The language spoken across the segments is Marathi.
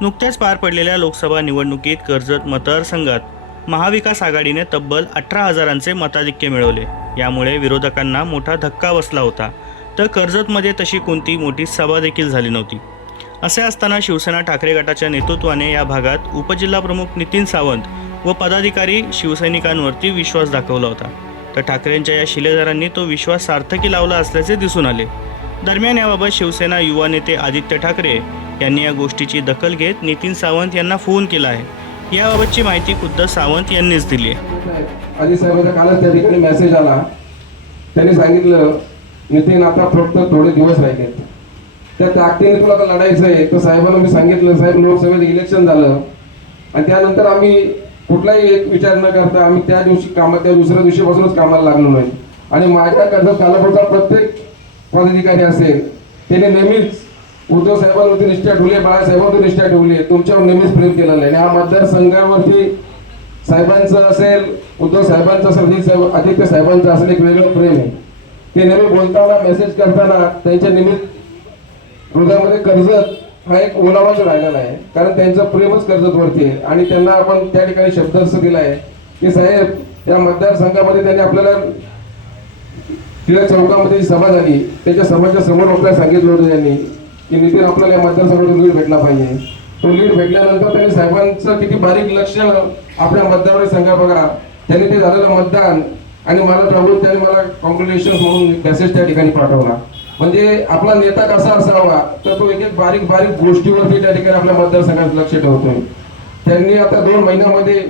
नुकत्याच पार पडलेल्या लोकसभा निवडणुकीत कर्जत मतदारसंघात महाविकास आघाडीने तब्बल अठरा हजारांचे मताधिक्य मिळवले. यामुळे विरोधकांना मोठा धक्का बसला होता. तर कर्जतमध्ये तशी कोणती मोठी सभा देखील झाली नव्हती. असे असताना शिवसेना ठाकरे गटाच्या नेतृत्वाने या भागात उपजिल्हाप्रमुख नितीन सावंत व पदाधिकारी शिवसैनिकांवरती विश्वास दाखवला होता. तर ठाकरेंच्या या शिलेदारांनी तो विश्वास सार्थकी लावला असल्याचे दिसून आले. दरम्यान याबाबत शिवसेना युवा नेते आदित्य ठाकरे यांनी या गोष्टीची दखल घेत नितीन सावंत यांना फोन केला आहे. याबाबतची माहिती खुद्द सावंत यांनीच दिली आहे. आधी साहेबांचा कालच त्या ठिकाणी मेसेज आला. त्यांनी सांगितलं नितीन आता फक्त थोडे दिवस राहिले त्या ताकदीने तुला आता लढायचं आहे तर साहेबांना मी सांगितलं साहेब लोकसभेत इलेक्शन झालं. आणि त्यानंतर आम्ही कुठलाही एक विचार न करता आम्ही त्या दिवशी कामात त्या दुसऱ्या दिवशीपासूनच कामाला लागलो नाही. आणि माझ्या कर्ज कालापूरचा प्रत्येक पदाधिकारी असेल त्याने नेहमीच उद्धव साहेबांवरती निष्ठा ठेवली बाळासाहेबांवरती निष्ठा ठेवली तुमच्यावर नेहमीच प्रेम केलेलं आहे. आणि हा मतदारसंघावरती साहेबांचं असेल उद्धव साहेबांचं असेल अजित साहेब आदित्य साहेबांचं असेल एक वेगळं प्रेम आहे. ते नेहमी बोलताना मेसेज करताना त्यांच्या निमित्त हृदयामध्ये कर्जत हा एक ओलावाच राहिलेला आहे. कारण त्यांचं प्रेमच कर्जतवरती आहे. आणि त्यांना आपण त्या ठिकाणी शब्द असं दिला आहे. की साहेब या मतदारसंघामध्ये त्यांनी आपल्याला टिळक चौकामध्ये जी सभा झाली त्याच्या सभाच्या समोर आपल्याला सांगितलं होतं त्यांनी की नितीन आपल्याला या मतदारसंघातून लीड भेटला पाहिजे. तो लीड भेटल्यानंतर त्यांनी साहेबांचं किती बारीक लक्ष आपल्या मतदार संघा बघा त्यांनी ते झालेलं मतदान आणि मला प्रभू त्यांनी मला कॉन्ग्रॅच्युलेशन म्हणून मेसेज त्या ठिकाणी पाठवला. म्हणजे आपला नेता कसा असावा तर तो एक एक बारीक बारीक गोष्टीवरती त्या ठिकाणी आपल्या मतदारसंघात लक्ष ठेवतोय. त्यांनी आता दोन महिन्यामध्ये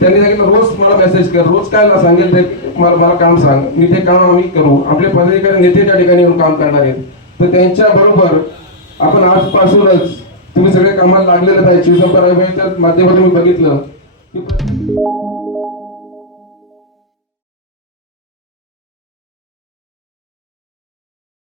त्यांनी सांगितलं रोज मला मेसेज कर रोज काय सांगेल ते मला मला काम सांग मी ते काम आम्ही करू. आपले पदाधिकारी नेते त्या ठिकाणी येऊन काम करणार आहेत. तर त्यांच्या बरोबर आपण आजपासूनच तुम्ही सगळे कामाला लागलेले आहे शिवसंपर्क माध्यमातून मी बघितलं की